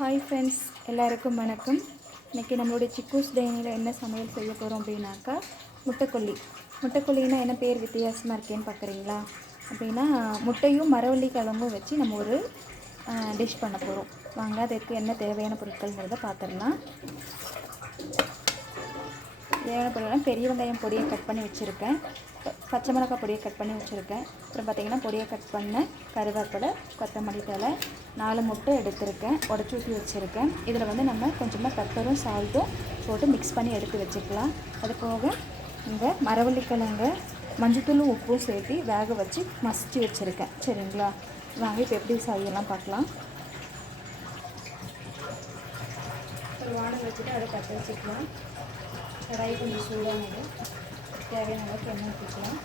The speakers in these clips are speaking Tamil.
ஹாய் ஃப்ரெண்ட்ஸ், எல்லாருக்கும் வணக்கம். இன்றைக்கி நம்மளுடைய சிக்கூஸ் டைனியில் என்ன சமையல் செய்ய போகிறோம் அப்படின்னாக்கா முட்டைக்கொல்லின்னா என்ன பேர் வித்தியாசமாக இருக்கேன்னு பார்க்குறீங்களா? அப்படின்னா முட்டையும் மரவள்ளி கிழங்கும் வச்சு நம்ம ஒரு டிஷ் பண்ண போகிறோம். வாங்க, அதற்கு என்ன தேவையான பொருட்கள்ங்கிறத பார்த்துடலாம். தேவையான பொருட்கள்லாம் பெரிய வெங்காயம் பொடியை கட் பண்ணி வச்சுருக்கேன், பச்சை மிளகாய் பொடியை கட் பண்ணி வச்சுருக்கேன், அப்புறம் பார்த்திங்கன்னா பொடியை கட் பண்ண கருவேப்பிலை, கொத்தமல்லி தழை, 4 முட்டை எடுத்துருக்கேன், உடச்சி ஊற்றி வச்சுருக்கேன். இதில் வந்து நம்ம கொஞ்சமாக பெப்பரும் சால்ட்டும் போட்டு மிக்ஸ் பண்ணி எடுத்து வச்சுக்கலாம். அது போக இங்கே மரவள்ளிக்கிழங்க மஞ்சத்தூளும் உப்பும் சேர்த்து வேக வச்சு மசிச்சு வச்சுருக்கேன். சரிங்களா? வாங்க இப்போ எப்படி செய்யலாம் பார்க்கலாம். ஒரு வானல் வச்சுட்டு அதை பற்ற வச்சுக்கலாம். கடாய் கொஞ்சம் சூடானது, தேவையான அளவுக்கு எண்ணெய் ஊற்றிக்கலாம்.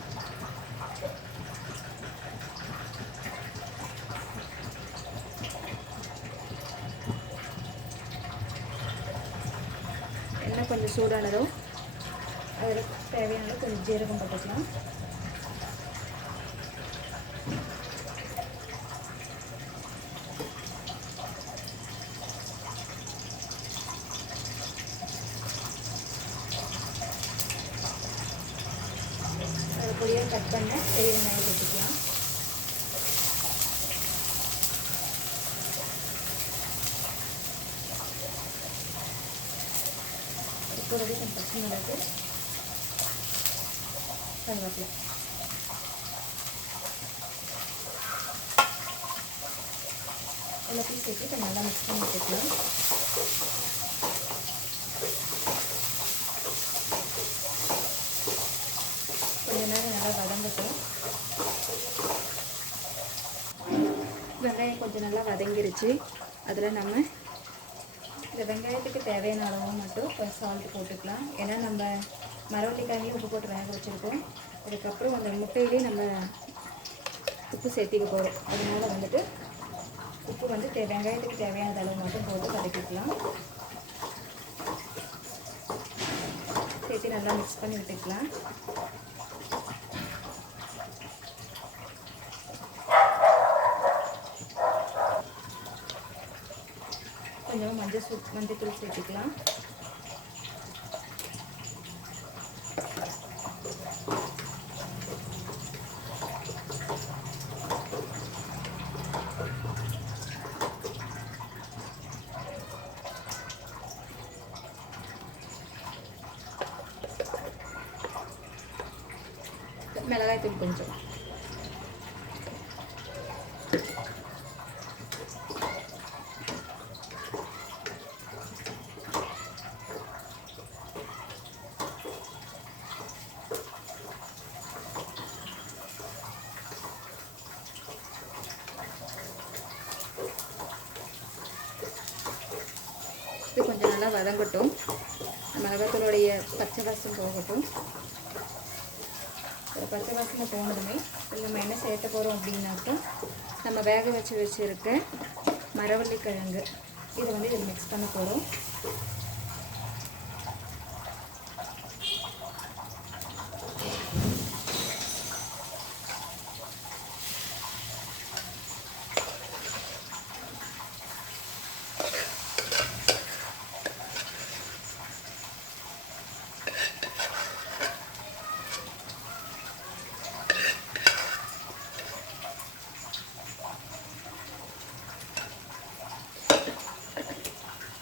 எண்ணெய் கொஞ்சம் சூடானதும் அதில் தேவையான அளவுக்கு கொஞ்சம் ஜீரகம் போட்டுக்கலாம். பொடியாக கட் பண்ண பெரிய வெங்காயம் போட்டுக்கலாம். கூடவே கொஞ்சம் பச்சை மிளகு, கருவேப்பிலை எல்லாத்தையும் சேர்த்து நல்லா மிக்ஸ் பண்ணி வச்சுக்கலாம். கொஞ்ச நேரம் நல்லா வதங்கட்டும். வெங்காயம் கொஞ்சம் நல்லா வதங்கிருச்சு. அதில் நம்ம இந்த வெங்காயத்துக்கு தேவையான அளவு மட்டும் சால்ட் போட்டுக்கலாம். ஏன்னா நம்ம மரவள்ளிக்காயிலையும் உப்பு போட்டு வேக வச்சுருக்கோம். அதுக்கப்புறம் அந்த முட்டையிலேயே நம்ம உப்பு சேர்த்திக்க போகிறோம். அதனால் வந்துட்டு உப்பு வந்து வெங்காயத்துக்கு தேவையான அளவு மட்டும் போட்டு வதக்கிக்கலாம். சேர்த்து நல்லா மிக்ஸ் பண்ணி விட்டுக்கலாம். கொஞ்சம் மஞ்சத்தூள் சேர்த்துக்கலாம். மிளகாய்த்தூள் கொஞ்சம், இது கொஞ்சம் நல்லா வதங்கட்டும். மிளகாத்தூளுடைய பச்சை வாசம் போகட்டும். ஒரு பச்சை வாசனை போனதுமே நம்ம என்ன சேர்த்த போகிறோம் அப்படின்னாக்கா, நம்ம வேக வச்சுருக்க மரவள்ளிக்கிழங்கு இதை வந்து இதில் மிக்ஸ் பண்ண போகிறோம்.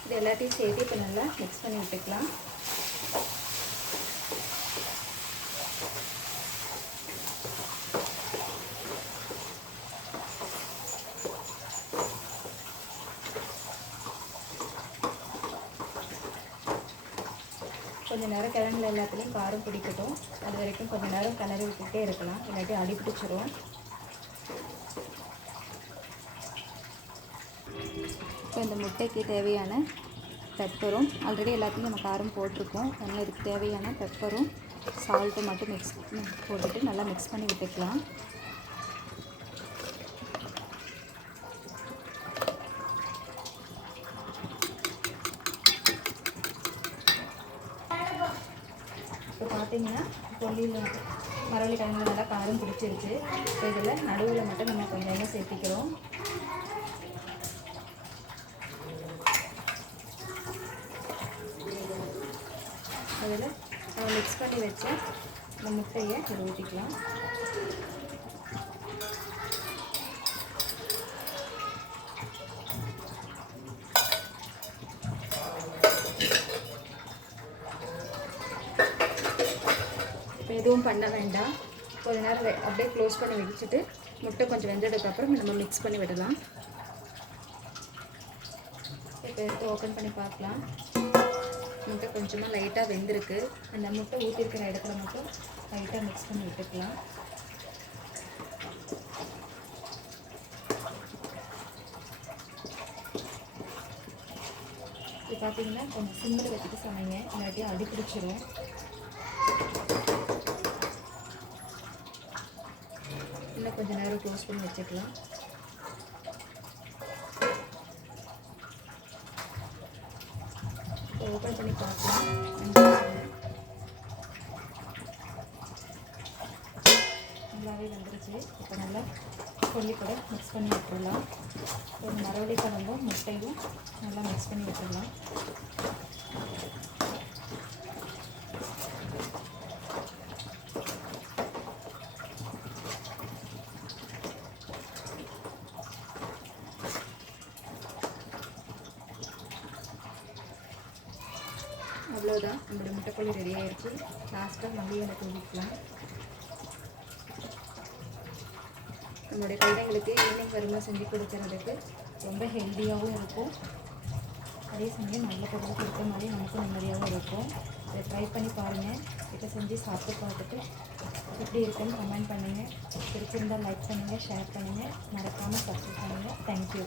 இது எல்லாத்தையும் சேர்த்து இப்போ நல்லா மிக்ஸ் பண்ணி விட்டுக்கலாம். கொஞ்சம் நேரம் கிழங்குல எல்லாத்துலேயும் காரம் பிடிக்கட்டும். அது வரைக்கும் கொஞ்சம் நேரம் கிளறி விட்டுட்டே இருக்கலாம், இல்லாட்டி அடி பிடிச்சிரும். இப்போ இந்த முட்டைக்கு தேவையான பெப்பரும், ஆல்ரெடி எல்லாத்தையும் நம்ம காரம் போட்டிருக்கோம், அதனால் இதுக்கு தேவையான பெப்பரும் சால்ட்டும் மட்டும் மிக்ஸ் போட்டுட்டு நல்லா மிக்ஸ் பண்ணி விட்டுக்கலாம். இப்போ பார்த்தீங்கன்னா கொல்லியில் மரவள்ளிக்கிழங்கு நல்லா காரம் பிடிச்சிருச்சு. இப்போ இதில் நடுவில் மட்டும் நம்ம கொஞ்சம் சேர்த்திக்கிறோம். அதில் நம்ம மிக்ஸ் பண்ணி வச்ச இந்த முட்டையை இதில் ஊற்றிக்கலாம். இப்போ எதுவும் பண்ண வேண்டாம். கொஞ்ச நேரம் அப்படியே க்ளோஸ் பண்ணி வச்சுட்டு முட்டை கொஞ்சம் வெந்ததுக்கப்புறம் நம்ம மிக்ஸ் பண்ணி விடலாம். இப்போ எடுத்து ஓப்பன் பண்ணி பார்க்கலாம். முட்டை கொஞ்சமாக லைட்டாக வெந்திருக்கு. அந்த முட்டை ஊற்றிருக்கிற இடத்துல மட்டும் லைட்டாக மிக்ஸ் பண்ணி விட்டுக்கலாம். இது பார்த்தீங்கன்னா கொஞ்சம் சிம்மில் வச்சுட்டு சமைங்க, இல்லாட்டி அடி பிடிச்சிரும். இன்னும் கொஞ்சம் நேரம் க்ளோஸ் பண்ணி வச்சுக்கலாம். ஓப்பன் பண்ணி பார்க்கலாம். நல்லாவே வந்துருச்சு. இப்போ நல்லா கொல்லி கூட மிக்ஸ் பண்ணி விட்டுடலாம். ஒரு மரவள்ளி கிழங்கும் முட்டையும் நல்லா மிக்ஸ் பண்ணி விட்டுடலாம். அவ்வளோதான், நம்மளோட முட்டைக்கோழி ரெடி ஆகிடுச்சு. லாஸ்ட்டாக மல்லிகளை தூவிக்கலாம். நம்மளுடைய குழந்தைங்களுக்கு ஈவினிங் வரும்போது செஞ்சு கொடுக்கறதுக்கு ரொம்ப ஹெல்த்தியாகவும் இருக்கும். அதே சமயம் நல்ல பொருள் கொடுத்த மாதிரி நமக்கும் நிம்மதியாகவும் இருக்கும். இதை ட்ரை பண்ணி பாருங்கள். இதை செஞ்சு சாப்பிட்டு பார்த்துட்டு எப்படி இருக்குன்னு கமெண்ட் பண்ணுங்கள். பிடிச்சிருந்தால் லைக் பண்ணுங்கள், ஷேர் பண்ணுங்கள், மறக்காமல் சப்ஸ்கிரைப் பண்ணுங்கள். தேங்க்யூ.